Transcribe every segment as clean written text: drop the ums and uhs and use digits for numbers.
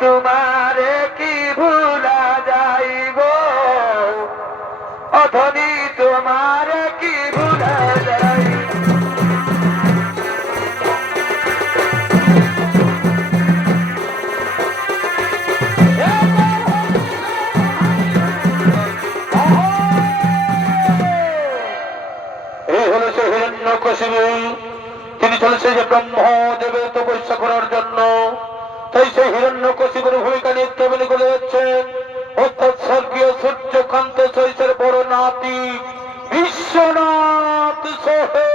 তোমারে কি ভুলা যাইব, অধনি তোমারে কি ভুলা যাইব। এই হলো সে হিরণ্যকশিপু। তিনি চলেছে যে ব্রহ্মদেবের তপস্যা করার জন্য। তাই সেই হিরণ্যকশিপুর ভূমিকা নিত্যবেলি করে যাচ্ছেন অর্থাৎ স্বর্গীয় সূর্যকান্ত চৈতের বড় নাতি বিশ্বনাথ সোহে।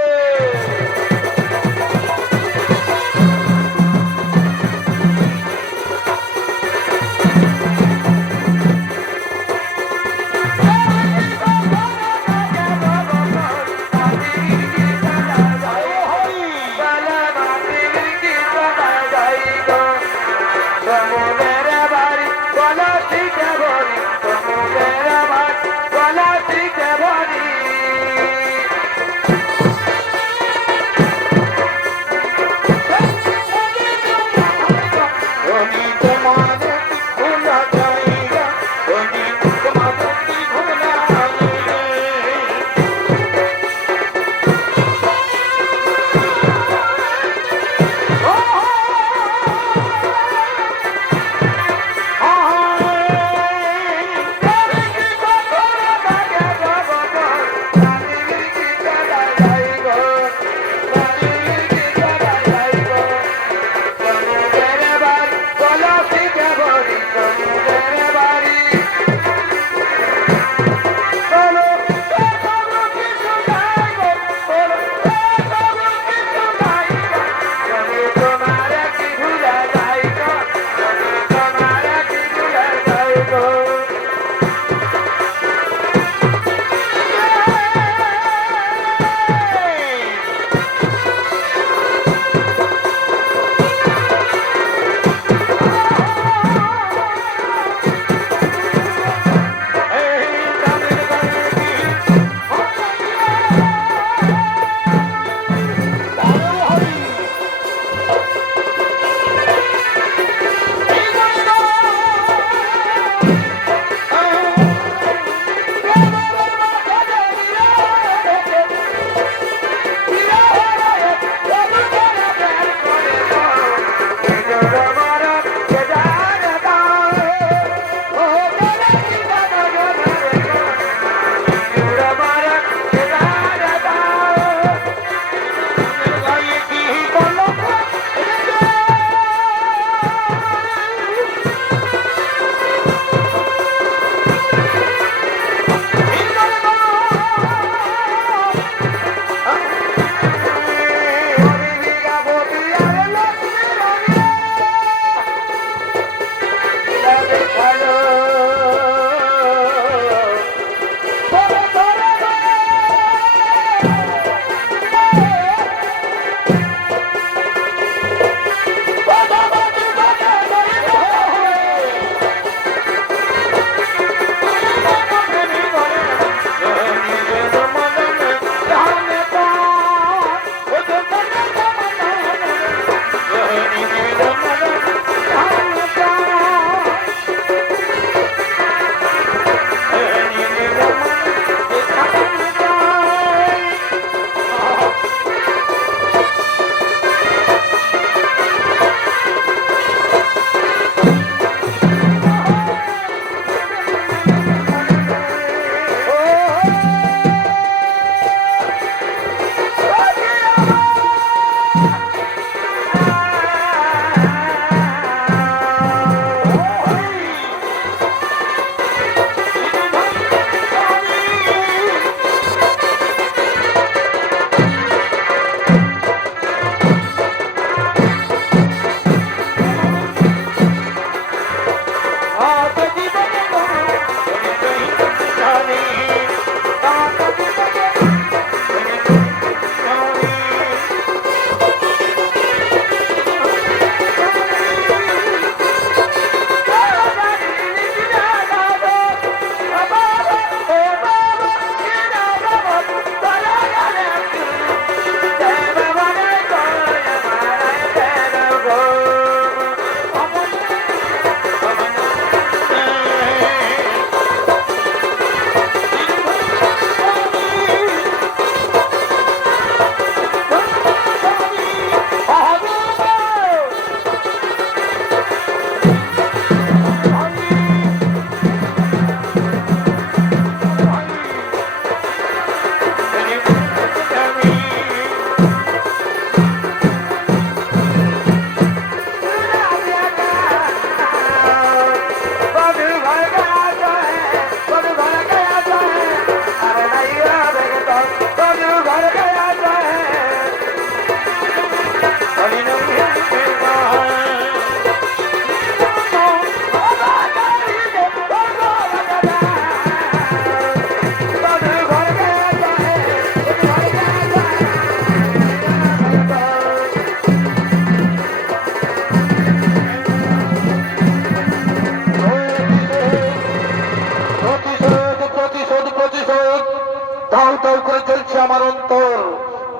উতাল করে চলছে আমার অন্তর।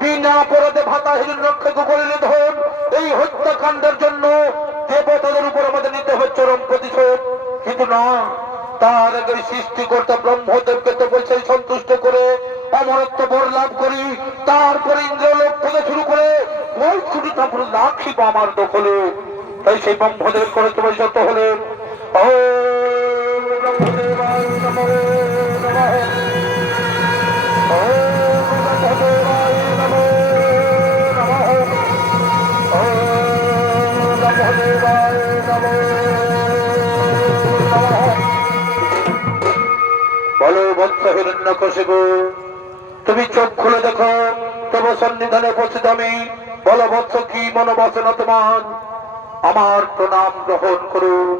বিনা অপরাধে ভাতা হিরণ্যকে করে নিধন, এই হত্যাকাণ্ডের জন্য দেবতাদের উপর আমাদের নিতে হবে চরম প্রতিশোধ। কিন্তু না, তার আগে সৃষ্টিকর্তা ব্রহ্মদেবকে তো বলছে সন্তুষ্ট করে অমরত্ব বর লাভ করি, তারপরে ইন্দ্রলোক থেকে শুরু করে ওই কুটি তারপরে রাখিব আমার দখলে। তাই সেই ব্রহ্মদেব করে তোমার যত হলে ও ব্রহ্মদেবায় নমো নমঃ, ও ব্রহ্মদেবায় নমো নমঃ, ও ব্রহ্মদেবায় নমো নমঃ। বলো বৎস হিরণ্যকশিপু, তুমি চোখ খুলে দেখো, তবে সন্নিধানে উপস্থিত আমি। বলো বৎস, কি মনোবাসনা তোমার? আমার প্রণাম গ্রহণ করুন,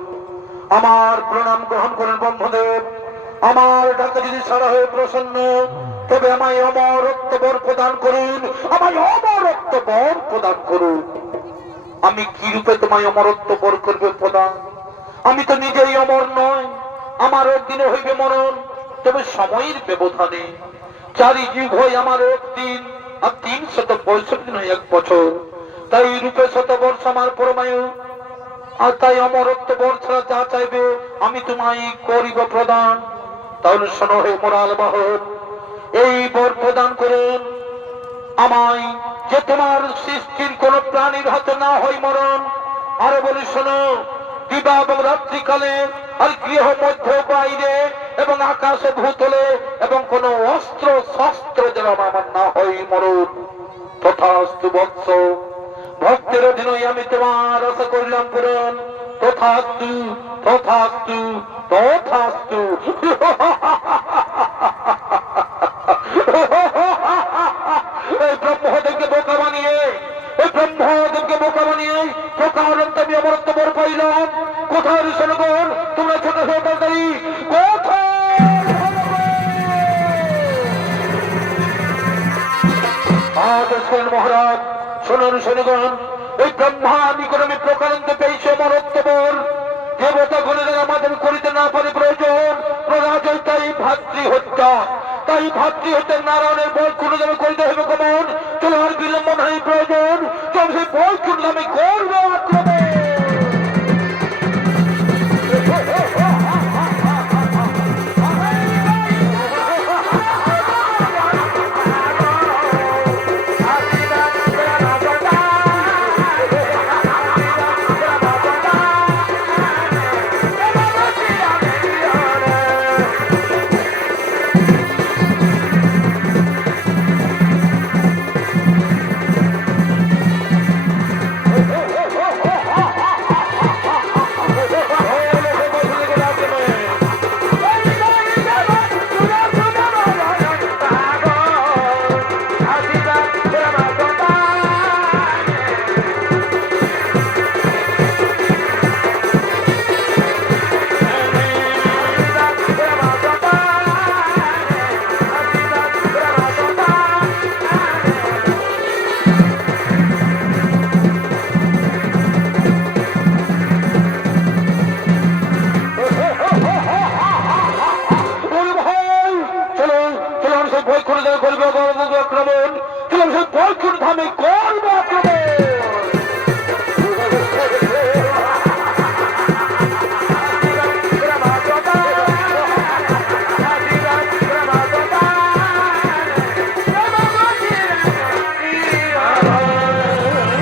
আমার প্রণাম গ্রহণ করুন ব্রহ্মদেব। আমার ডাকে যদি সারা হয়ে প্রসন্ন, তবে আমায় অমরত্ব বর প্রদান করুন, আমায় অমরত্ব বর প্রদান করুন। আমি কি রূপে তোমায় অমরত্ব বর করবে প্রদান? আমি তো নিজেই অমর নয়, আমার একদিনে হইবে মরণ, তবে সময়ের ব্যবধানে। চারি যুগ হয় আমার একদিন, আর ৩৬৫ দিন হয় ১ বছর। তাই রূপে শতবর্ষ আমার পরমায়ু, আর তাই অমরত্ব বর ছাড়া যা চাইবে আমি তোমায় করিব প্রদান। তাহলে শোনো হে মোরাল বাহন, এই বর প্রদান করুন আমায়, যে তোমার সৃষ্টির কোন প্রাণীর হাতে না হয় মরণ। আরো বলি শোনো, দিবা এবং রাত্রিকালে, আর গৃহ মধ্য বাইরে এবং আকাশে ভূতলে, এবং কোন অস্ত্র শস্ত্র যেন আমার না হয় মরণ। তথাস্তু বৎস, ভক্তের অধীনই আমি তোমার আশা করিলাম পূরণ। তথাস্তু তথাস্তু তথাস্তু। এই ব্রহ্মদেবকে বোকা বানিয়ে, এই ব্রহ্মদেবকে বোকা বানিয়ে প্রকারন্ত আমি অমরত্ব বর পাইলাম। কোথায় ঋষণগণ, তোমরা ছোট সহকারী কোথায়? মহারাজ শোনুন ঋষণগণ, এই ব্রহ্মা নিকট আমি প্রকারান্ত পেয়েছি অমরত্ব বর। দেবতা গণের আমাদের করিতে না পারে প্রয়োজন প্ররাজ, তাই ভাতৃ হত্যা, তাই ভাতৃ হত্যা নারায়ণের বল কোন দামে করিতে হবে কমন। চলো আর বিলম্ব নাই প্রয়োজন, তবে সেই বল কোন দামে করবো আক্রমণ। আক্রমণ, চলো সেই বৈকুণ্ঠ ধামে